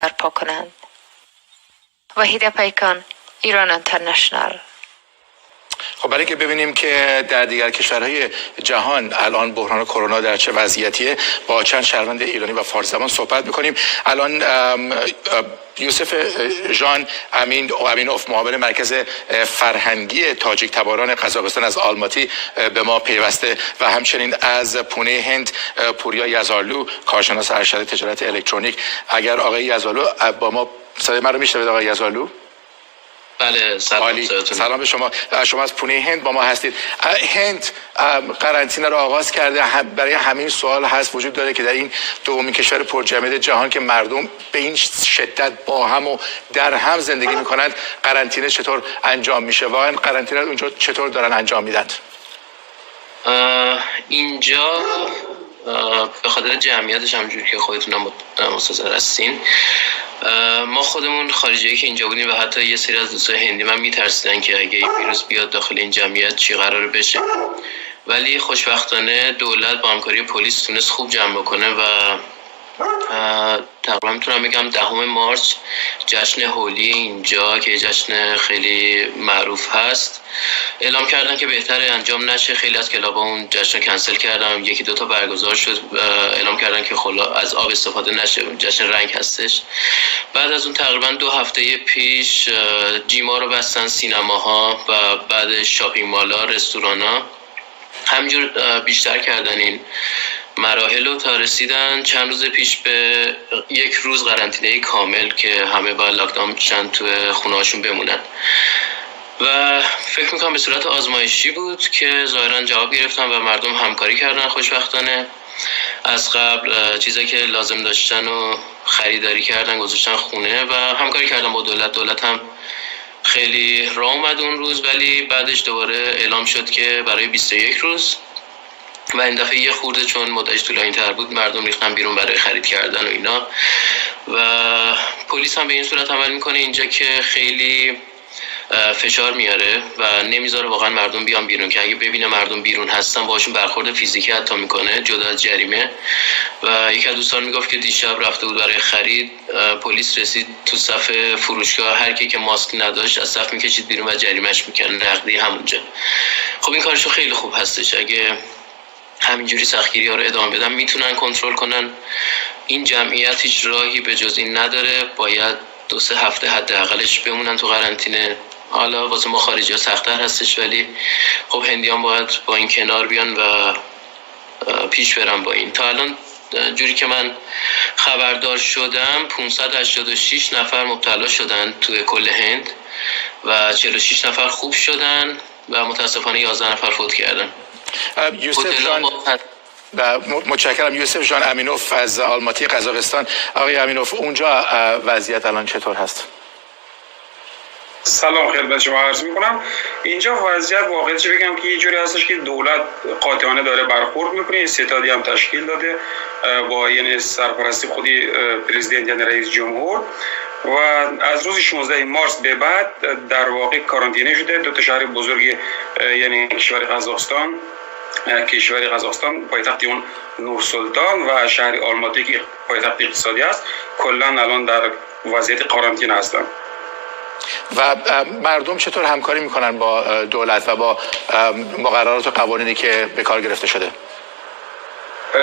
برپا کنند. وحید پیکان، ایران انترنشنال. خب برای که ببینیم که در دیگر کشورهای جهان الان بحران کرونا در چه وضعیتیه، با چند شهروند ایرانی و فارسی زبان صحبت می‌کنیم. الان یوسف ژان امینوف، معاون مرکز فرهنگی تاجیک تباران قزاقستان از آلماتی به ما پیوسته و همچنین از پونه هند پوریا یزارلو، کارشناس ارشد تجارت الکترونیک. اگر آقای یزارلو با ما صدای من رو میشنوید؟ آقای یزارلو؟ بله، سلام به شما. شما از پونه هند با ما هستید. هند قرنطینه رو آغاز کرده. برای همین سوال هست وجود داره که در این دومین کشور پرجمعیت جهان که مردم به این شدت با هم و در هم زندگی میکنند، قرنطینه چطور انجام میشه؟ واقعا قرنطینه رو اونجا چطور دارن انجام میدن؟ اینجا به خاطر جمعیتش همونجور که خودتون مستظر هستین، ما خودمون خارجیایی که اینجا بودیم و حتی یه سری از دوستای هندی من میترسیدن که اگه این ویروس بیاد داخل این جمعیت چی قراره بشه، ولی خوشبختانه دولت با همکاری پلیس تونست خوب جمع بکنه و تقریبا میتونم بگم 10 مارس جشن هولی اینجا که جشن خیلی معروف هست اعلام کردن که بهتره انجام نشه. خیلی از کلابا اون جشن کنسل کردن، یکی دوتا برگزار شد، اعلام کردن که از آب استفاده نشه، جشن رنگ هستش. بعد از اون تقریبا 2 هفته پیش جیما رو بستن، سینماها و بعد شاپینگ مالا، رستورانا، همینجور بیشتر کردن این مراحل رو تا رسیدن چند روز پیش به 1 روز قرنطینه کامل که همه باید لاکداون بشن، تو خونه هاشون بمونن. و فکر میکنم به صورت آزمایشی بود که ظاهرا جواب گرفتن و مردم همکاری کردن. خوشبختانه از قبل چیزایی که لازم داشتن و خریداری کردن، گذاشتن خونه و همکاری کردن با دولت هم خیلی راه اومد اون روز. ولی بعدش دوباره اعلام شد که برای 21 روز و این دفعه یه خورده چون مدتش طولانی تر بود مردم ریختن بیرون برای خرید کردن و اینا. و پلیس هم به این صورت عمل میکنه اینجا که خیلی فشار میاره و نمیذاره واقعا مردم بیان بیرون، که اگه ببینه مردم بیرون هستن باشون برخورد فیزیکی حتی میکنه جدا از جریمه. و یکی از دوستان میگفت که دیشب رفته بود برای خرید، پلیس رسید تو صف فروشگاه، هر کی که ماسک نداشت از صف میکشید بیرون و جریمهش میکنه نقدی همونجا. خب این کارشو خیلی خوب هستش. اگه همینجوری سختگیری ها رو ادامه بدن میتونن کنترل کنن. این جمعیت هیچ راهی به جز این نداره، باید 2-3 هفته حداقلش بمونن تو قرنطینه. حالا واسه ما خارجی ها سخت‌تر هستش، ولی خب هندیان باید با این کنار بیان و پیش برن با این. تا الان جوری که من خبردار شدم 586 نفر مبتلا شدن توی کل هند و 46 نفر خوب شدن و متاسفانه 11 نفر فوت کردن. یوسف جان متشکرم. یوسف جان امینوف از آلماتی قزاقستان. آقای امینوف، اونجا وضعیت الان چطور هست؟ سلام خدمت شما عرض میکنم. اینجا وضعیت واقعیتش بگم که یه جوری هستش که دولت قاطعانه داره برخورد میکنه، ستادی هم تشکیل داده با یعنی سرپرستی خودی پرزیدنت یعنی رئیس جمهور، و از روز 16 مارس به بعد در واقع کارانتینه شده 2 شهر بزرگ یعنی کشور قزاقستان پایتخت اون نورسلطان و شهر آلماتی که پایتخت اقتصادی است، کلا الان در وضعیت قرنطینه هستند. و مردم چطور همکاری میکنن با دولت و با مقررات و قوانینی که به کار گرفته شده؟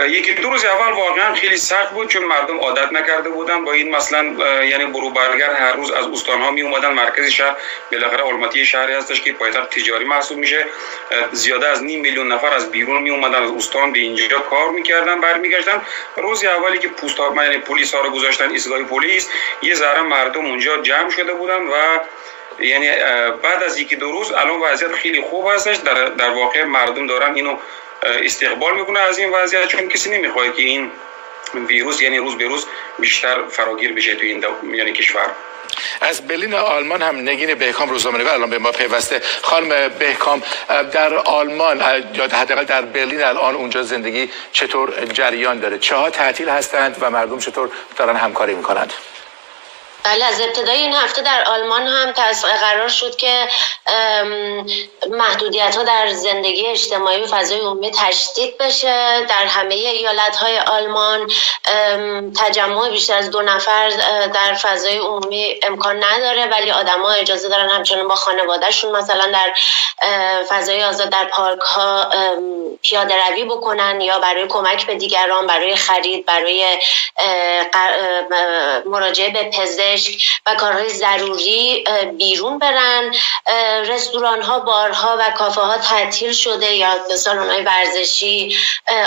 1-2 روز اول واقعا خیلی سخت بود، چون مردم عادت نکرده بودن با این. مثلا یعنی برو برگر هر روز از استان‌ها می اومدن مرکز شهر. بالاخره آلماتی شهری هستش که پایتخت تجاری محسوب میشه، زیاده از 500,000 نفر از بیرون می اومدن از استان به اینجا کار میکردن، برمیگشتن. روز اولی که یعنی پلیس ها رو گذاشتن ایستگاه پلیس، یه ذره مردم اونجا جمع شده بودن و یعنی بعد از 1-2 روز الان وضعیت خیلی خوب هستش. در واقع مردم دارن اینو استقبال میکنه از این وضعیت، چون کسی نمیخواد که این ویروس یعنی روز به روز بیشتر فراگیر بشه تو این یعنی کشور. از برلین آلمان هم نگین بهکام روزنامه‌نگار الان به ما پیوسته. خانم بهکام، در آلمان یا حداقل در برلین الان اونجا زندگی چطور جریان داره؟ چه ها تعطیل هستند و مردم چطور دارن همکاری میکنند؟ بله، از ابتدای این هفته در آلمان هم قرار شد که محدودیت ها در زندگی اجتماعی و فضای عمومی تشدید بشه. در همه ایالت های آلمان تجمع بیشتر از 2 نفر در فضای عمومی امکان نداره، ولی آدما اجازه دارن همچنان با خانوادهشون مثلا در فضای آزاد در پارک ها پیاده روی بکنن یا برای کمک به دیگران، برای خرید، برای مراجعه به پزشک و کارهای ضروری بیرون برن. رستوران ها، بارها و کافه ها تعطیل شده یا سالن های ورزشی،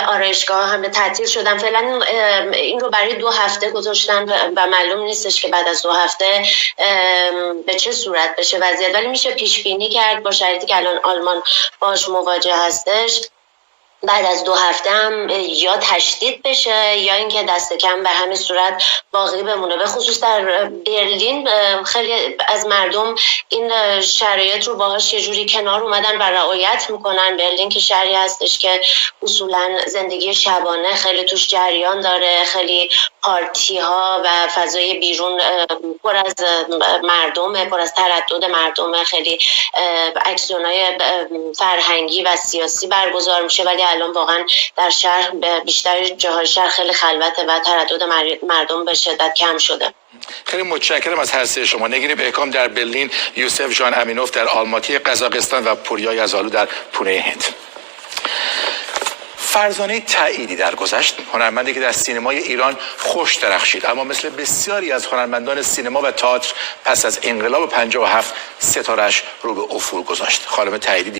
آرایشگاه همه تعطیل شدن. فعلا این رو برای 2 هفته گذاشتن و معلوم نیستش که بعد از 2 هفته به چه صورت بشه وضعیت، ولی میشه پیش بینی کرد با شرایطی که الان آلمان باش مواجه هستش بعد از 2 هفته هم یا تشدید بشه یا اینکه دست کم به همین صورت باقی بمونه. به خصوص در برلین خیلی از مردم این شرایط رو باهاش یه جوری کنار اومدن و رعایت میکنن. برلین که شهری هستش که اصولا زندگی شبانه خیلی توش جریان داره، خیلی پارتی ها و فضای بیرون پر از مردمه، پر از تردد مردمه، خیلی اکسیون های فرهنگی و سیاسی برگزار میشه، ولی الان واقعا در شهر بیشتر جاهای شهر خیلی خلوته و تردد مردم به شدت کم شده. خیلی متشکرم از هر سه شما. نگین بهکام در برلین، یوسف جان امینوف در آلماتی قزاقستان و پوریا یزالو در پونه هند. فرزانه تاییدی درگذشت، هنرمندی که در سینمای ایران خوش درخشید، اما مثل بسیاری از هنرمندان سینما و تئاتر پس از انقلاب 57 ستاره‌اش رو به افول گذاشت. خانم تاییدی